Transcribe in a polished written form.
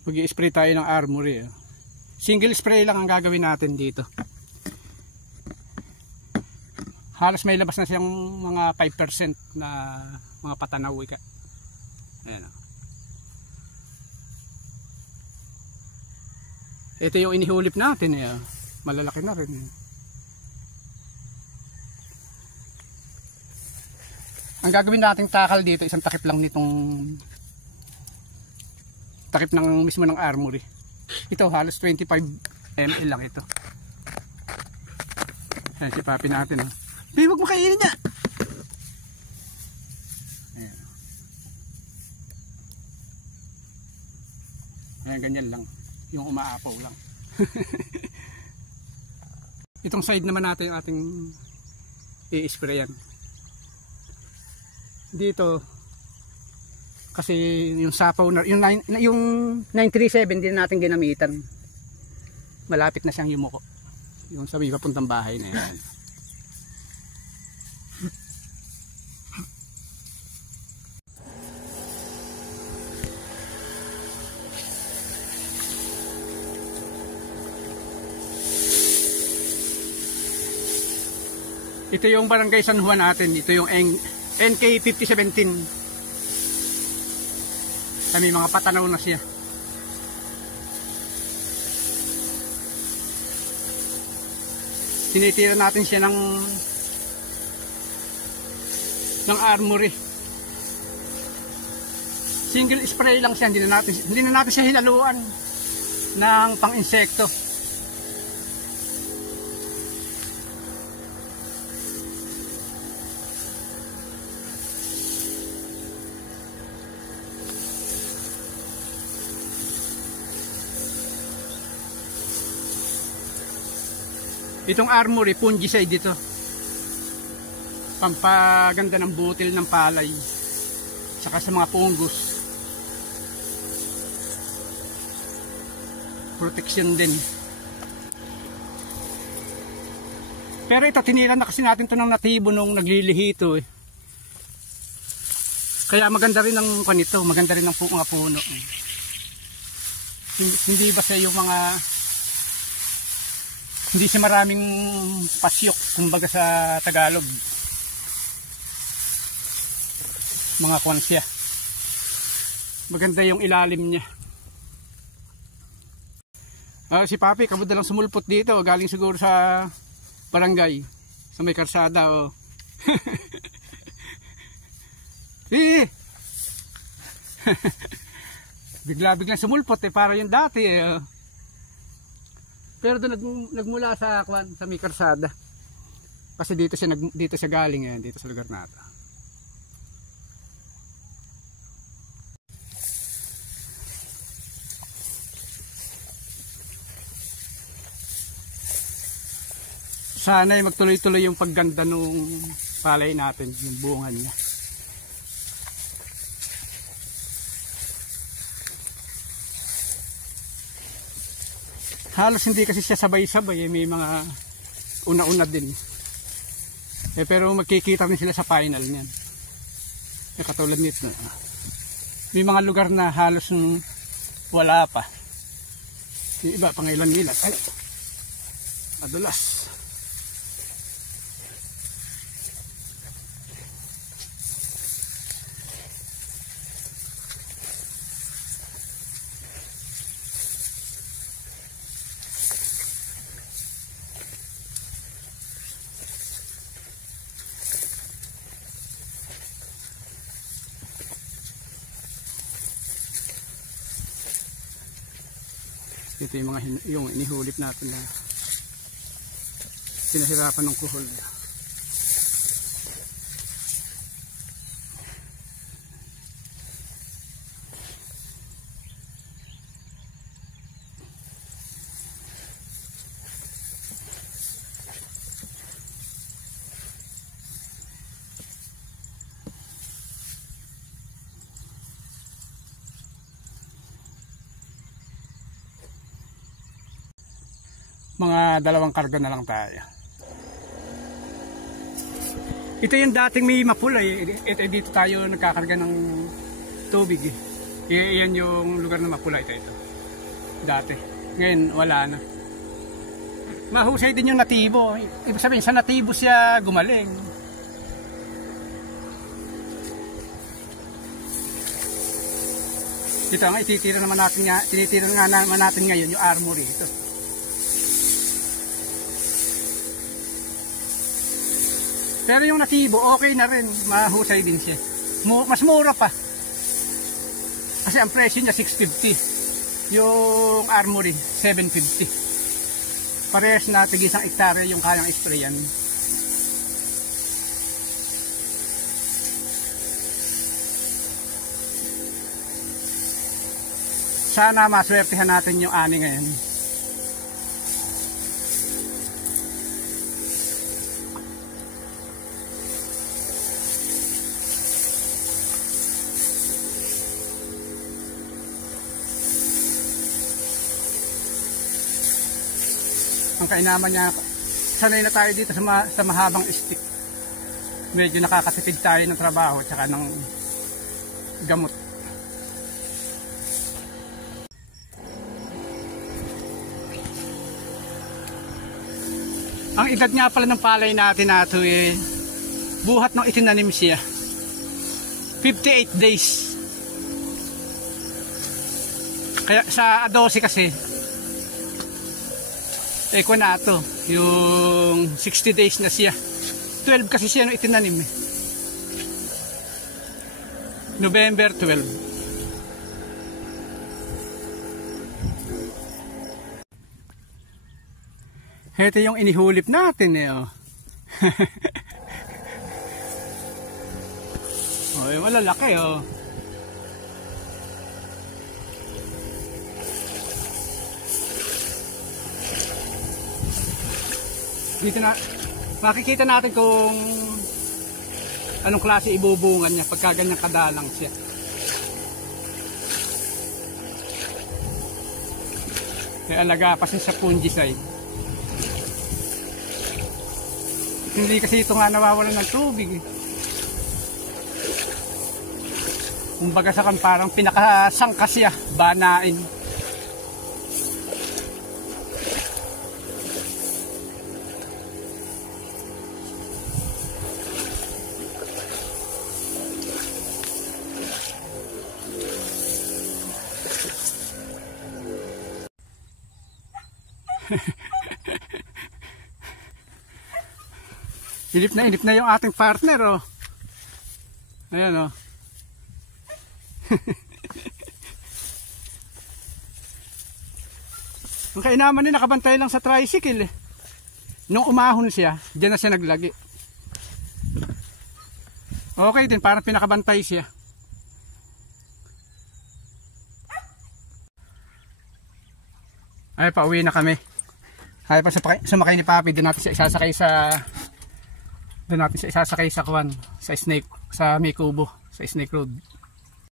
Mag-i-spray tayo ng Armory. Single spray lang ang gagawin natin dito. Halos may labas na siyang mga 5% na mga patanaw. Ayan. Ito yung inihulip natin. Malalaki na rin. Ang gagawin nating takal dito, isang takip lang nitong takip ng mismo ng Armory. Ito halos 25 ml lang ito. Ayan si papi natin. Huwag mo kainin niya. Ayan. Ayan, ganyan lang. Yung umaapaw lang. Itong side naman natin yung ating i-sprayan. Dito kasi yung sapaw na yung 937 din natin ginamitan. Malapit na siyang yumuko. Yung sabi papuntang bahay na yan. Ito yung barangay San Juan natin. Ito yung NK 5017. May mga patanaw na siya. Tinitira natin siya ng Armory. Single spray lang siya. Hindi na natin siya hinaluan ng pang-insekto. Itong Armory, fungicide dito. Pampaganda ng butil ng palay. Saka sa mga fungus. Protection din. Pero ito, tinira na kasi natin ito ng natibo nung naglilihito. Kaya maganda rin ang kanito. Maganda rin ang mga puno. Hindi ba sa yung mga... Hindi siya maraming pasyok, kumbaga sa Tagalog. Mga kwan siya. Maganda yung ilalim niya. Si Papi, kabod na lang sumulpot dito. Galing siguro sa barangay. Sa may karsada. Bigla-bigla sumulpot para yung dati Pero doon nagmula sa may karsada. Kasi dito siya galing dito sa lugar nato. Sana ay magtuloy-tuloy yung pagganda nung palay natin, yung bunga niya. Halos hindi kasi siya sabay-sabay, may mga una-una din. Pero magkikita rin sila sa final niyan. Katulad nito. May mga lugar na halos wala pa. Yung iba, pangilan-ilan. Ay! Madulas. Ito yung inihulip natin na pinahirapan ng kuhol. Mga 2 karga na lang tayo. Ito yung dating may mapula Ito dito tayo nagkakarga ng tubig Iyan yung lugar na mapula ito. dati. Ngayon wala na. Mahusay din yung natibo. Ibig sabihin sa natibo siya gumaling. Ito nga tinitira naman natin ngayon yung armory ito. Pero yung natibo okay na rin, mahusay din siya. Mas mura pa. Kasi ang presyo niya 650. Yung armory 750. Parehas na tig isang hektarya yung kayang sprayan. Sana maswertehan natin yung ani ngayon. Ang kainaman niya, sanay na tayo dito sa mahabang stick. Medyo nakakatipid tayo ng trabaho at saka ng gamot. Ang edad nga pala ng palay natin na ito buhat nung itinanim siya 58 days. Kaya sa 12 kasi kung na ito yung 60 days na siya. 12 kasi siya nung itinanim November 12. Ito yung inihulip natin oh. Oh, malalaki oh. Dito na makikita natin kung anong klase ibubungan niya pagka ganyang kadalang siya. Kaya alaga pa siya sa fungicide. Hindi kasi ito nga nawawalan ng tubig Kumbaga sa parang pinakasangkas siya, banain. Ilip na yung ating partner oh. Ayan oh. Ang kainaman niya nakabantay lang sa tricycle Nung umahon siya, diyan na siya naglagi. Okay din, parang pinakabantay siya. Ay, pauwi na kami. Ay, pa sumakay ni Papi, doon natin siya isasakay sa kuwan, sa Snake, sa May Kubo, sa Snake Road.